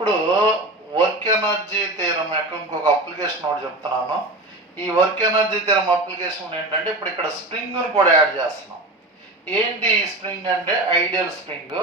ఇప్పుడు work energy theorem యొక్క ఇంకొక అప్లికేషన్ ఒకటి చెప్తున్నాను. ఈ వర్క్ ఎనర్జీ థీరం అప్లికేషన్ ఏంటంటే ఇప్పుడు ఇక్కడ స్ప్రింగ్ను కూడా యాడ్ చేస్తున్నాం. ఏంటి ఈ స్ప్రింగ్ అంటే ఐడియల్ స్ప్రింగ్.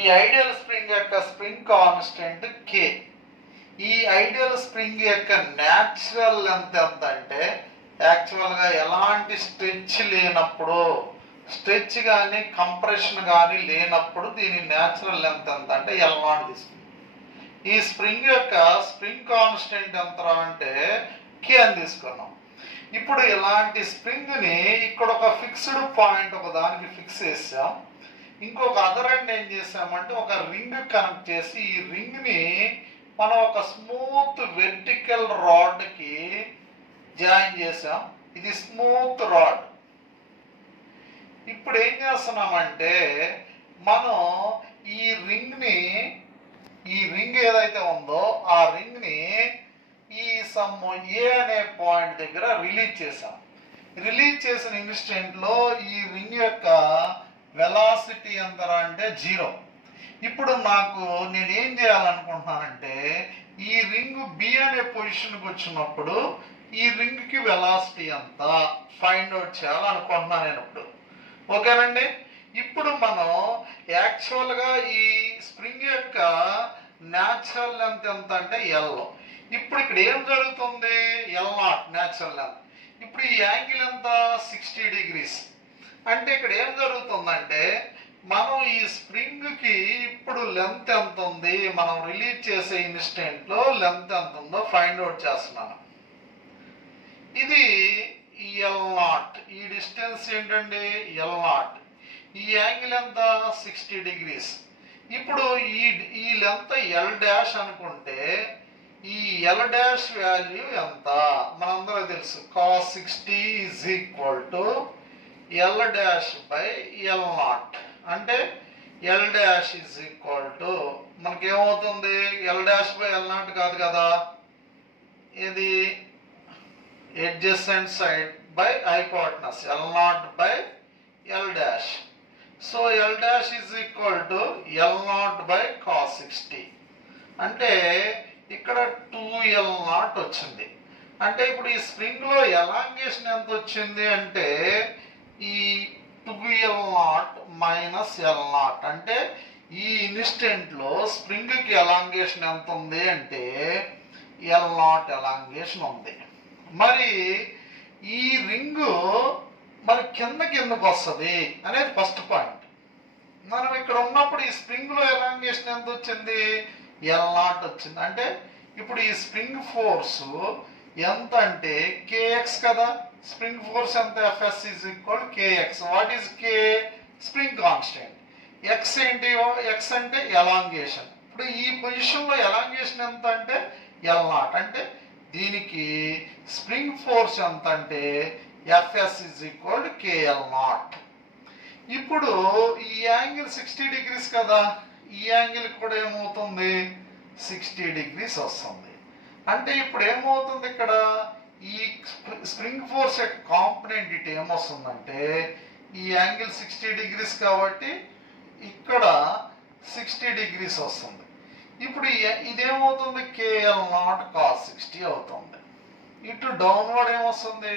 ఈ ఐడియల్ స్ప్రింగ్ యొక్క స్ప్రింగ్ కాన్స్టెంట్ కే. ఈ ఐడియల్ స్ప్రింగ్ యొక్క న్యాచురల్ లెంత్ ఎంత అంటే యాక్చువల్గా ఎలాంటి స్ట్రెచ్ లేనప్పుడు, స్ట్రెచ్ కానీ కంప్రెషన్ కానీ లేనప్పుడు దీని న్యాచురల్ లెంత్ ఎంత అంటే L0 తీసుకుంది. ఈ స్ప్రింగ్ యొక్క స్ప్రింగ్ కాన్స్టెంట్ ఎంత అంటే కే అని తీసుకున్నాం. ఇప్పుడు ఇలాంటి స్ప్రింగ్ని ఇక్కడ ఒక ఫిక్స్డ్ పాయింట్ ఒక దానికి ఫిక్స్ చేసాం. ఇంకొక అదర్ ఎండ్ ఏం చేసామంటే ఒక రింగ్ కనెక్ట్ చేసి ఈ రింగ్ని మనం ఒక స్మూత్ వెర్టికల్ రాడ్కి జాయిన్ చేసాం. ఇది స్మూత్ రాడ్. ఇప్పుడు ఏం చేస్తున్నామంటే మనం ఈ రింగ్ ఏదైతే ఉందో ఆ రింగ్ని ఈ సమ్ ఏ అనే పాయింట్ దగ్గర రిలీజ్ చేసాం. రిలీజ్ చేసిన ఇన్స్టెంట్లో ఈ రింగ్ యొక్క వెలాసిటీ ఎంత అంటే 0. ఇప్పుడు నేను ఏం చేయాలనుకుంటున్నానంటే ఈ రింగ్ బి అనే పొజిషన్కి వచ్చినప్పుడు ఈ రింగ్కి వెలాసిటీ ఎంత ఫైండ్ అవుట్ చేయాలనుకుంటున్నాను నేను ఇప్పుడు. ఓకేనండి. ఇప్పుడు మనం యాక్చువల్గా ఈ స్ప్రింగ్ యొక్క న్యాచురల్ లెంత్ ఎంత అంటే L. ఇప్పుడు ఇక్కడ ఏం జరుగుతుంది? L0 natural length. ఇప్పుడు ఈ యాంగిల్ ఎంత? 60 degrees. అంటే ఇక్కడ ఏం జరుగుతుందంటే మనం ఈ స్ప్రింగ్కి ఇప్పుడు లెంత్ ఎంత ఉంది, మనం రిలీజ్ చేసే ఇన్స్టెంట్లో లెంత్ ఎంత ఉందో ఫైండ్ అవుట్ చేస్తున్నాను. ఇది L0. ఈ డిస్టెన్స్ ఏంటండి? L0. ఈ యాంగిల్ ఎంత? 60 degrees. ఇప్పుడు ఈ లెంత్ L' అనుకుంటే ఈ L' వాల్యూ ఎంత మనందరూ తెలుసు. cos 60 is equal to L'/L0. అంటే L' ఈజ్ ఈక్వల్ టు మనకేమవుతుంది? L'/L0 కాదు కదా, ఇది adjacent side by hypotenuse L0/L'. So L' is equal to L0 cos 60. అంటే ఇక్కడ 2L0 వచ్చింది. అంటే ఇప్పుడు ఈ స్ప్రింగ్ లో ఎలాంగేషన్ ఎంత వచ్చింది అంటే ఈ 2L0 మైనస్ L0. అంటే ఈ ఇన్స్టెంట్ లో స్ప్రింగ్ కి ఎలాంగేషన్ ఎంత ఉంది అంటే L0 ఎలాంగేషన్ ఉంది. మరి ఈ రింగు మరి కిందకి ఎందుకు వస్తుంది అనేది ఫస్ట్ పాయింట్. మనం ఇక్కడ ఉన్నప్పుడు ఈ స్ప్రింగ్ లో ఎలాంగేషన్ ఎంత వచ్చింది? L0 వచ్చింది. అంటే ఇప్పుడు ఈ స్ప్రింగ్ ఫోర్స్ ఎంత అంటే kx కదా. స్ప్రింగ్ ఫోర్స్ ఎంత? Fs is equal kx. What is k? Spring constant. x ఏంటి? x అంటే ఎలాంగేషన్. ఇప్పుడు ఈ పొజిషన్ లో ఎలాంగేషన్ ఎంత అంటే L0. అంటే దీనికి స్ప్రింగ్ ఫోర్స్ ఎంత అంటే Fs ఈజ్ ఈక్వల్ kL0. ఇప్పుడు ఈ యాంగిల్ 60 degrees కదా, ఈ యాంగిల్ కూడా ఏమవుతుంది? 60 degrees వస్తుంది. అంటే ఇప్పుడు ఏమవుతుంది? ఇక్కడ ఈ స్ప్రింగ్ ఫోర్స్ యొక్క కాంపోనెంట్ ఇటు ఏమొస్తుందంటే ఈ యాంగిల్ 60 degrees కాబట్టి ఇక్కడ 60 degrees వస్తుంది. ఇప్పుడు ఇదేమవుతుంది? kL0 cos 60 అవుతుంది. ఇటు డౌన్వర్డ్ ఏమొస్తుంది?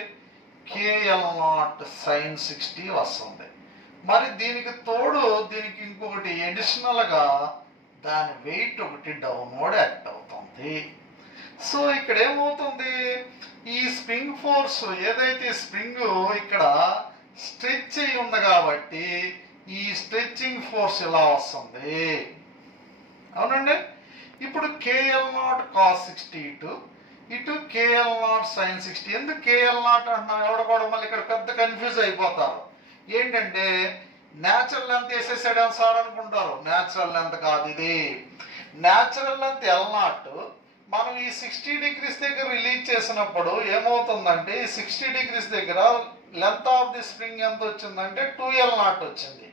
kL0 sin 60 వస్తుంది. మరి దీనికి తోడు దీనికి ఇంకొకటి అడిషనల్ గా దాని వెయిట్ ఒకటి డౌన్వర్డ్ యాక్ట్ అవుతుంది. సో ఇక్కడ ఏమవుతుంది? ఈ స్ప్రింగ్ ఫోర్స్ ఏదైతే స్ప్రింగ్ ఇక్కడ స్ట్రెచ్ అయి ఉంది కాబట్టి ఈ స్ట్రెచ్చింగ్ ఫోర్స్ ఇలా వస్తుంది. అవునండి. ఇప్పుడు kL0 cos 60 ఇటు kL0 sin 60. ఎందుకు kL0 అంటున్నాం? ఎవడు కూడా మళ్ళీ ఇక్కడ పెద్ద కన్ఫ్యూజ్ అయిపోతారు. ఏంటంటే న్యాచురల్ లెంత్ వేసేసాడు సార్ అనుకుంటారు. న్యాచురల్ లెంత్ కాదు ఇది. న్యాచురల్ లెంత్ L0 మనం ఈ 60 degrees దగ్గర రిలీజ్ చేసినప్పుడు ఏమవుతుందంటే ఈ 60 degrees దగ్గర లెంత్ ఆఫ్ ది స్ప్రింగ్ ఎంత వచ్చిందంటే 2L0 వచ్చింది.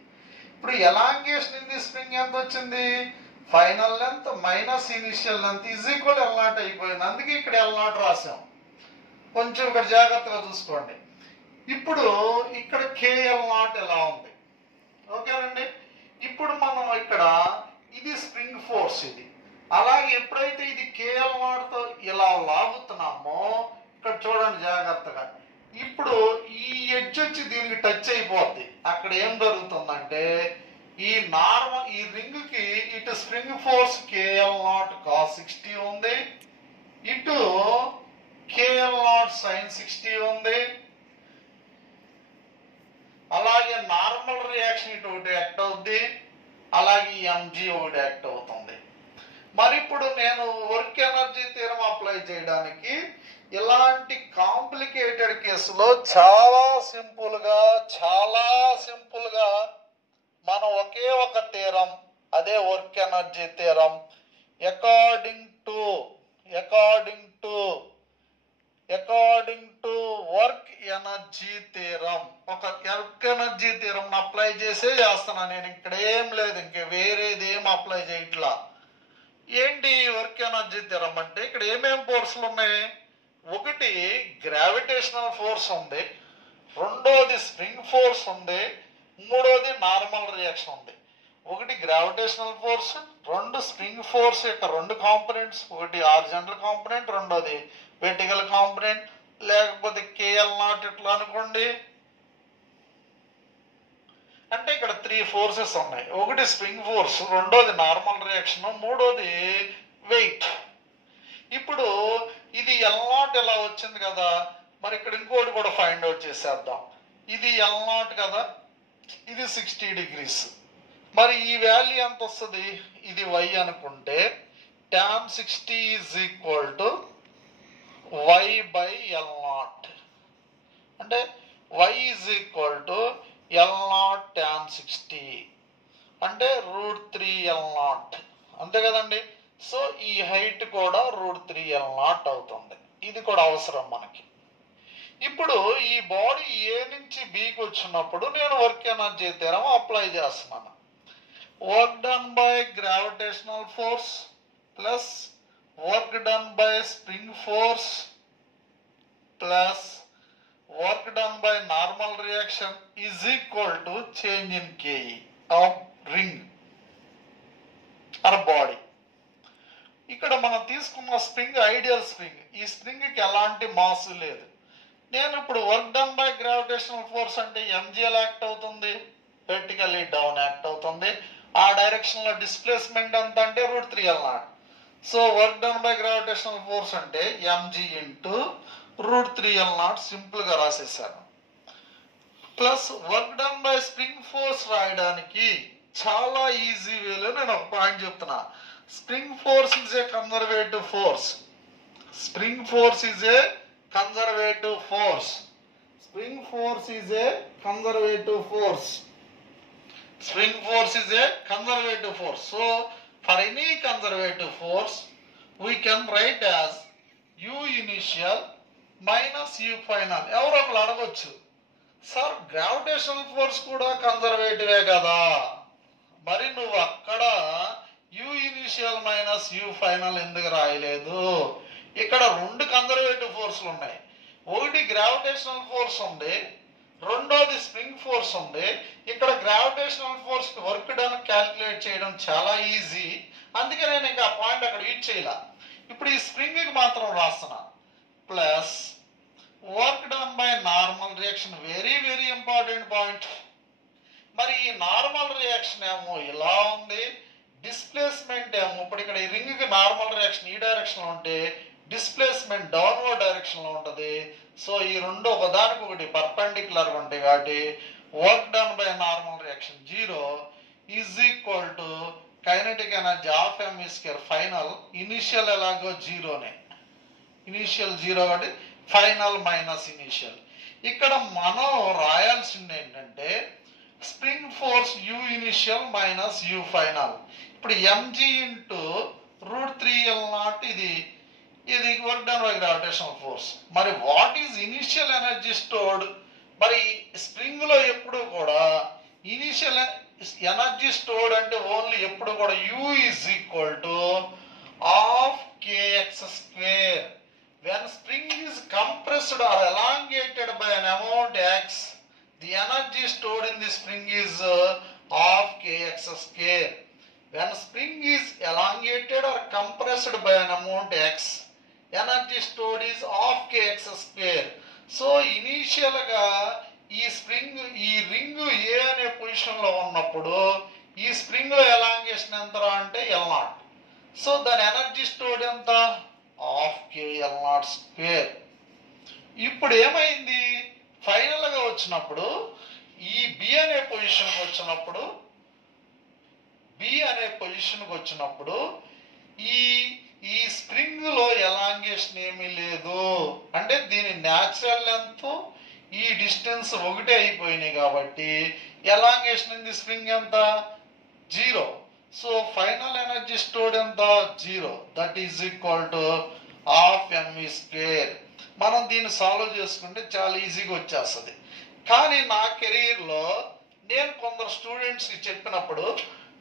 ఇప్పుడు ఎలాంగేషన్ ఇన్ ది స్ప్రింగ్ ఎంత వచ్చింది? Final length minus initial length is equal L0 అయిపోయింది. అందుకే ఇక్కడ L0 రాసాం. కొంచెం ఇక్కడ జాగ్రత్తగా చూసుకోండి. ఇప్పుడు ఇక్కడ kL0 ఎలా ఉంది? ఓకేనండి. ఇప్పుడు మనం ఇక్కడ ఇది స్ప్రింగ్ ఫోర్స్, ఇది అలాగే ఎప్పుడైతే ఇది కేఎల్ నాట్తో ఇలా లాగుతున్నామో ఇక్కడ చూడండి జాగ్రత్తగా, ఇప్పుడు ఈ ఎడ్జ్ వచ్చి దీనికి టచ్ అయిపోద్ది. అక్కడ ఏం జరుగుతుందంటే ఈ రింగ్ కి ఇటు spring force KL not cos 60 ఉంది, ఇటు కేఎల్ నాట్ సైన్ 60 ఉంది. అలాగే నార్మల్ రియాక్షన్ ఇటు ఒకటి యాక్ట్ అవుద్ది, అలాగే ఎంజీ ఒకటి యాక్ట్ అవుతుంది. మరి ఇప్పుడు నేను వర్క్ ఎనర్జీ థియరం అప్లై చేయడానికి ఇలాంటి కాంప్లికేటెడ్ కేసులో చాలా సింపుల్ గా మనం ఒకే ఒక థియరం, అదే work energy theorem according to work energy theorem, ఒక వర్క్ ఎనర్జీ థియరం అప్లై చేస్తున్నాను నేను. ఇక్కడ ఏం లేదు, ఇంక వేరేది ఏం అప్లై చేయట్లా. ఏంటి వర్క్ ఎనర్జీ థియరం అంటే ఇక్కడ ఏమేం ఫోర్సులు ఉన్నాయి? ఒకటి గ్రావిటేషనల్ ఫోర్స్ ఉంది, రెండోది స్ప్రింగ్ ఫోర్స్ ఉంది, మూడోది నార్మల్ రియాక్షన్ ఉంది. ఒకటి గ్రావిటేషనల్ ఫోర్స్, రెండు స్ప్రింగ్ ఫోర్స్ యొక్క రెండు కాంపోనెంట్స్, ఒకటి హారిజాంటల్ కాంపోనెంట్, రెండోది వెర్టికల్ కాంపోనెంట్, లేకపోతే కేఎల్ నాట్ ఇట్లా అనుకోండి. అంటే ఇక్కడ 3 ఫోర్సెస్ ఉన్నాయి. ఒకటి స్ప్రింగ్ ఫోర్స్, రెండోది నార్మల్ రియాక్షన్, మూడోది వెయిట్. ఇప్పుడు ఇది ఎల్ నాట్ ఇలా వచ్చింది కదా, మరి ఇక్కడ ఇంకోటి కూడా ఫైండ్ అవుట్ చేసేద్దాం. ఇది ఎల్ నాట్ కదా, ఇది 60 డిగ్రీస్. మరి ఈ వాల్యూ ఎంత వస్తుంది? ఇది y అనుకుంటే tan 60 is equal to y by L not. అంటే y is equal to L not tan 60 అంటే √3 ఎల్ నాట్, అంతే కదండి. సో ఈ హైట్ కూడా √3 ఎల్ నాట్ అవుతుంది. ఇది కూడా అవసరం మనకి. ఇప్పుడు ఈ బాడీ ఏ నుంచి బికి వచ్చినప్పుడు నేను వర్క్ ఎనర్జీ థియరం అప్లై చేస్తున్నాను. Work done by gravitational force plus work done by spring force plus work done by normal reaction is equal to change in KE of ring or body. ఇక్కడ మనం తీసుకున్న spring ideal spring. ఈ spring కి ఎలాంటి mass లేదు. నేను ఇప్పుడు work done by gravitational force అంటే ఎంజిఎల్ యాక్ట్ అవుతుంది, వెర్టికల్లీ డౌన్ యాక్ట్ అవుతుంది. ఆ డైరెక్షన్ లో డిస్ప్లేస్మెంట్ ఎంత అంటే √3 L naught. So work done by gravitational force అంటే m g into √3 L naught simple గా రాసేసాను. Plus work done by spring force రాయడానికి చాలా ఈజీ వేలో నేను ఒక పాయింట్ చెప్తున్నా. Spring force is a conservative force. Spring force is a conservative force. Spring force is a conservative force. Spring force is a conservative force. So for any conservative force we can write as U initial minus U final. ఎవరో ఒకరు అడగొచ్చు, sir gravitational force కూడా కన్జర్వేటివే కదా, మరి నువ్వు అక్కడ U initial minus U final ఎందుకు రాయలేదు? ఇక్కడ రెండు కన్జర్వేటివ్ ఫోర్స్లు ఉన్నాయి. ఒకటి గ్రావిటేషనల్ ఫోర్స్ ఉంది, రెండోది స్ప్రింగ్ ఫోర్స్ ఉంది. ఇక్కడ గ్రావిటేషనల్ ఫోర్స్ కి వర్క్ డన్ క్యాల్కులేట్ చేయడం చాలా ఈజీ, అందుకే నేను ఇంకా ఆ పాయింట్ అక్కడ యూజ్ చేయాల. ఇప్పుడు ఈ స్ప్రింగ్ కి మాత్రం రాస్తున్నా. Plus work done by normal reaction, very very important point. మరి ఈ నార్మల్ రియాక్షన్ ఏమో ఇలా ఉంది, డిస్ప్లేస్మెంట్ ఏమో ఇప్పుడు ఇక్కడ ఈ రింగ్ కి నార్మల్ రియాక్షన్ ఈ డైరెక్షన్ లో ఉంటే డిస్ప్లేస్మెంట్ డౌన్వర్డ్ డైరెక్షన్ లో ఉంటది. సో ఈ రెండు ఒకదానికి ఒకటి పర్పెండిక్యులర్ ఉంటాయి కాబట్టి work done by normal reaction 0 is equal to kinetic energy half mv square final. Initial ఎలాగో 0నే, ఇనిషియల్ 0 కాబట్టి ఫైనల్ మైనస్ ఇనిషియల్. ఇక్కడ మనం రాయాల్సింది ఏంటంటే spring force U initial minus U final. ఇప్పుడు mg ఇంటూ √3 ఎల్ నాట్ ఇది work done by gravitational force. మరి what is initial energy stored? మరి స్ప్రింగ్ లో ఎప్పుడు కూడా ఇనిషియల్ ఎనర్జీ స్టోర్డ్ అంటే ఓన్లీ ఎప్పుడు కూడా U is equal to half kx square. when spring is compressed or elongated by an amount x, the energy stored in the spring is half kx square. When spring is elongated or compressed by an amount x, energy stored is half kx square. So ఇనీషియల్గా ఈ ring ఏ అనే పొజిషన్లో ఉన్నప్పుడు ఈ స్ప్రింగ్లో elongation ఎంత అంటే L0. So దాని energy stored ఎంత, హాఫ్ కే L0 స్క్వేర్. ఇప్పుడు ఏమైంది, ఫైనల్గా వచ్చినప్పుడు ఈ బి అనే పొజిషన్కి వచ్చినప్పుడు ఈ స్ప్రింగ్ లో ఎలాంగేషన్ ఏమీ లేదు. అంటే దీని న్యాచురల్ లెంత్ ఈ డిస్టెన్స్ ఒకటే అయిపోయినాయి కాబట్టి ఎలాంగేషన్ ఇన్ ది స్ప్రింగ్ ఎంత, 0. సో ఫైనల్ ఎనర్జీ స్టోర్డ్ ఎంత, 0. That is equal to half mv square. మనం దీన్ని సాల్వ్ చేసుకుంటే చాలా ఈజీగా వచ్చేస్తుంది. కానీ నా కెరీర్లో నేను కొందరు స్టూడెంట్స్కి చెప్పినప్పుడు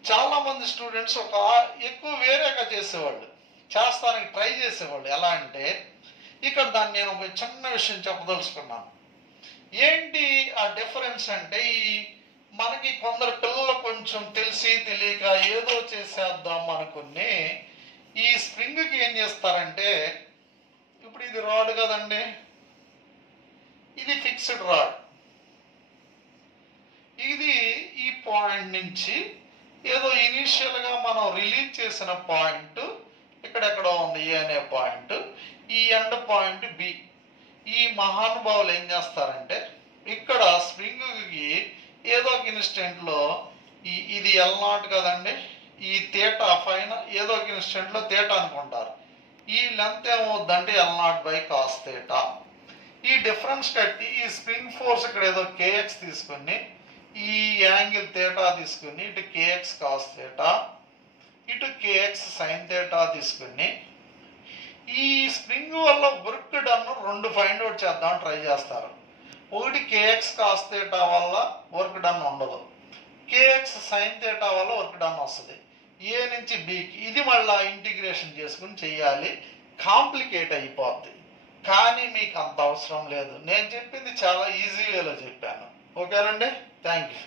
చాలా మంది స్టూడెంట్స్ ఎక్కువ వేరేగా చేసేవాళ్ళు, చేస్తానికి ట్రై చేసేవాళ్ళు. ఎలా అంటే ఇక్కడ దాన్ని నేను ఒక చిన్న విషయం చెప్పదలుచుకున్నాను. ఏంటి ఆ డిఫరెన్స్ అంటే, మనకి కొందరు పిల్లలు కొంచెం తెలిసి తెలియక ఏదో చేసేద్దాం అనుకుని ఈ స్ప్రింగ్కి ఏం చేస్తారంటే, ఇప్పుడు ఇది రాడ్ కదండి, ఇది ఫిక్స్డ్ రాడ్. ఇది ఈ పాయింట్ నుంచి ఏదో ఇనీషియల్గా మనం రిలీజ్ చేసిన పాయింట్ ఇక్కడెక్కడో ఉంది ఏ అనే పాయింట్, ఈ ఎండ్ పాయింట్ బి. ఈ మహానుభావులు ఏం చేస్తారంటే ఇక్కడ స్ప్రింగ్కి ఏదో ఒక ఇన్స్టెంట్లో ఇది L0 కదండి, ఈ థీటా పైన ఏదో ఒక ఇన్స్టెంట్లో థీటా అనుకుంటారు. ఈ లెంత్ ఏమవుద్దంటే L0/cos θ. ఈ డిఫరెన్స్ కట్టి ఈ స్ప్రింగ్ ఫోర్స్ ఇక్కడ ఏదో kx తీసుకుని ఈ యాంగిల్ థీటా తీసుకుని ఇటు kx cos θ ఇటు kx sin θ తీసుకుని ఈ స్ప్రింగ్ వల్ల వర్క్ డన్ 2 ఫైండ్ అవుట్ చేద్దాం ట్రై చేస్తారు. ఒకటి kx cos θ వల్ల వర్క్ డన్ ఉండదు, kx sin θ వల్ల వర్క్ డన్ వస్తుంది. ఏ నుంచి బికి ఇది మళ్ళీ ఇంటిగ్రేషన్ చేసుకుని చెయ్యాలి, కాంప్లికేట్ అయిపోద్ది. కానీ మీకు అంత అవసరం లేదు, నేను చెప్పింది చాలా ఈజీ వేలో చెప్పాను. ఓకేనండి, థ్యాంక్ యూ.